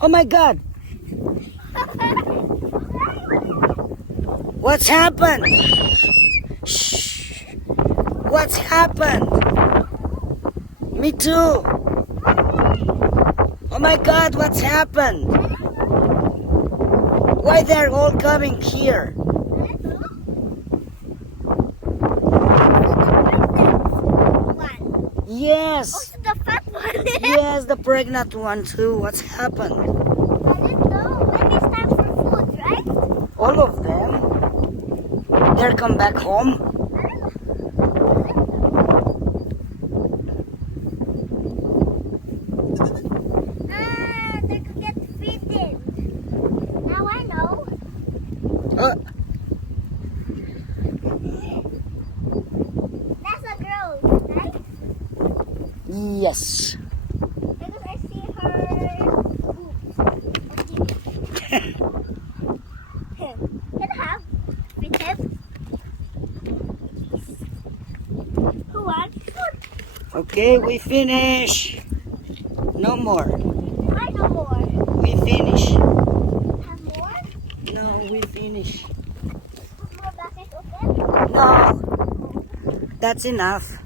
Oh my God! What's happened? Shh! What's happened? Me too! Oh my God, what's happened? Why they're all coming here? Yes! Also the fat one. Yes, the pregnant one too. What's happened? I don't know. Maybe it's time for food, right? All of them? They're come back home? They could get feeding. Now I know. Uh, That's a girl, right? yes. Because I see her boobs. Okay. Can I have with him? Who wants food? Okay, we finish. No more. I know more. We finish. Have more? No, we finish. Put more baskets open? No, that's enough.